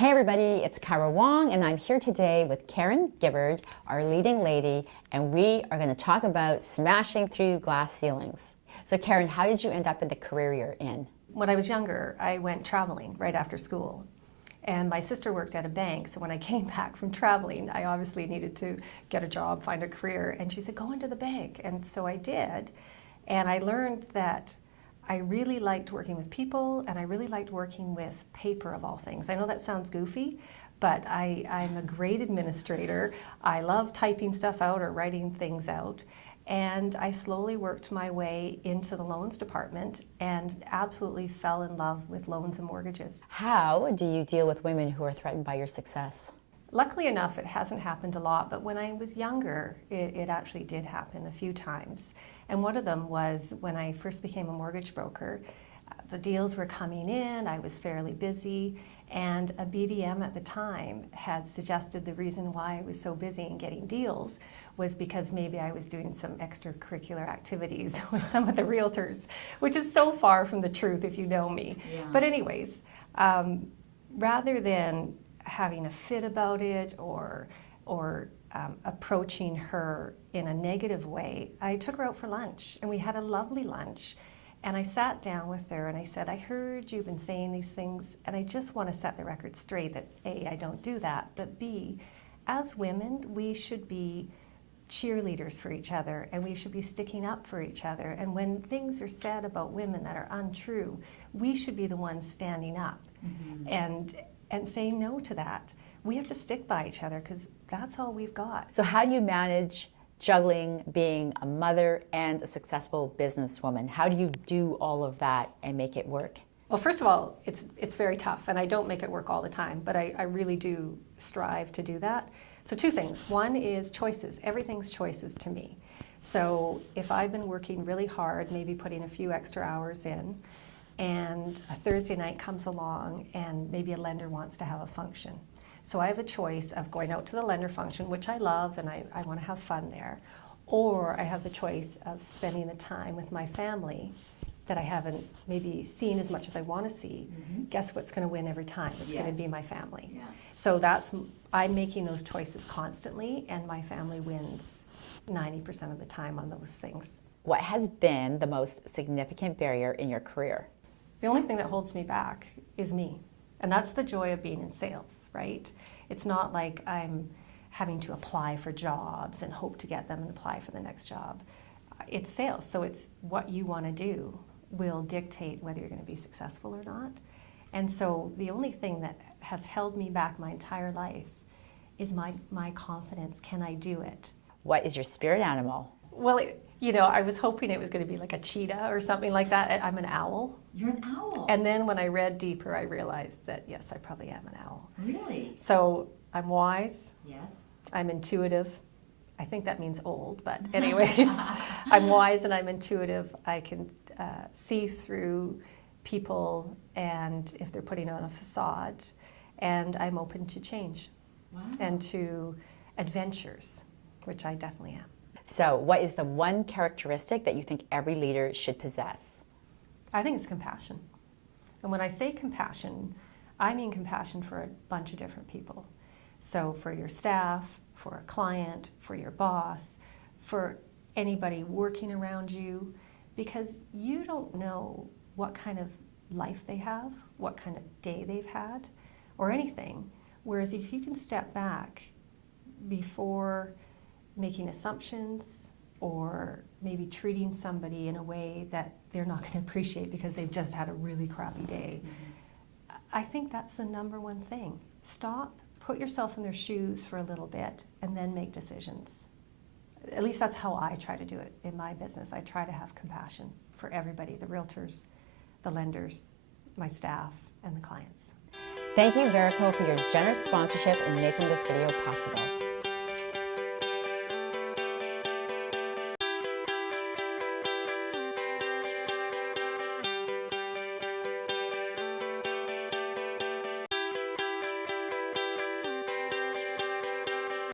Hey everybody, it's Kara Wong and I'm here today with Karen Gibbard, our leading lady, and we are going to talk about smashing through glass ceilings. So Karen, how did you end up in the career you're in? When I was younger, I went traveling right after school. And my sister worked at a bank, so when I came back from traveling, I obviously needed to get a job, find a career, and she said, go into the bank. And so I did, and I learned that I really liked working with people, and I really liked working with paper of all things. I know that sounds goofy, but I'm a great administrator. I love typing stuff out or writing things out. And I slowly worked my way into the loans department and absolutely fell in love with loans and mortgages. How do you deal with women who are threatened by your success? Luckily enough, it hasn't happened a lot, but when I was younger, it actually did happen a few times. And one of them was when I first became a mortgage broker. The deals were coming in, I was fairly busy, and a BDM at the time had suggested the reason why I was so busy in getting deals was because maybe I was doing some extracurricular activities with some of the realtors, which is so far from the truth if you know me. Yeah. But anyways, rather than having a fit about it or approaching her in a negative way, I took her out for lunch, and we had a lovely lunch. And I sat down with her and I said, I heard you've been saying these things, and I just want to set the record straight that A, I don't do that, but B, as women, we should be cheerleaders for each other, and we should be sticking up for each other. And when things are said about women that are untrue, we should be the ones standing up and saying no to that. We have to stick by each other because that's all we've got. So how do you manage juggling being a mother and a successful businesswoman? How do you do all of that and make it work? Well, first of all, it's very tough, and I don't make it work all the time, but I really do strive to do that. So two things. One is choices. Everything's choices to me. So if I've been working really hard, maybe putting a few extra hours in, and a Thursday night comes along and maybe a lender wants to have a function. So I have a choice of going out to the lender function, which I love, and I want to have fun there, or I have the choice of spending the time with my family that I haven't maybe seen as much as I want to see. Guess what's going to win every time? It's going to be my family. Yeah. So I'm making those choices constantly, and my family wins 90% of the time on those things. What has been the most significant barrier in your career? The only thing that holds me back is me. And that's the joy of being in sales, right? It's not like I'm having to apply for jobs and hope to get them and apply for the next job. It's sales, so it's what you want to do will dictate whether you're going to be successful or not. And so the only thing that has held me back my entire life is my confidence. Can I do it? What is your spirit animal? Well, I was hoping it was going to be like a cheetah or something like that. I'm an owl. You're an owl? And then when I read deeper, I realized that, yes, I probably am an owl. Really? So I'm wise. Yes. I'm intuitive. I think that means old, but anyways, I'm wise and I'm intuitive. I can see through people and if they're putting on a facade, and I'm open to change. Wow. And to adventures, which I definitely am. So what is the one characteristic that you think every leader should possess? I think it's compassion. And when I say compassion, I mean compassion for a bunch of different people. So for your staff, for a client, for your boss, for anybody working around you, because you don't know what kind of life they have, what kind of day they've had, or anything. Whereas if you can step back before making assumptions or maybe treating somebody in a way that they're not going to appreciate because they've just had a really crappy day. I think that's the number one thing. Stop, put yourself in their shoes for a little bit, and then make decisions. At least that's how I try to do it in my business. I try to have compassion for everybody, the realtors, the lenders, my staff, and the clients. Thank you, Verico, for your generous sponsorship in making this video possible.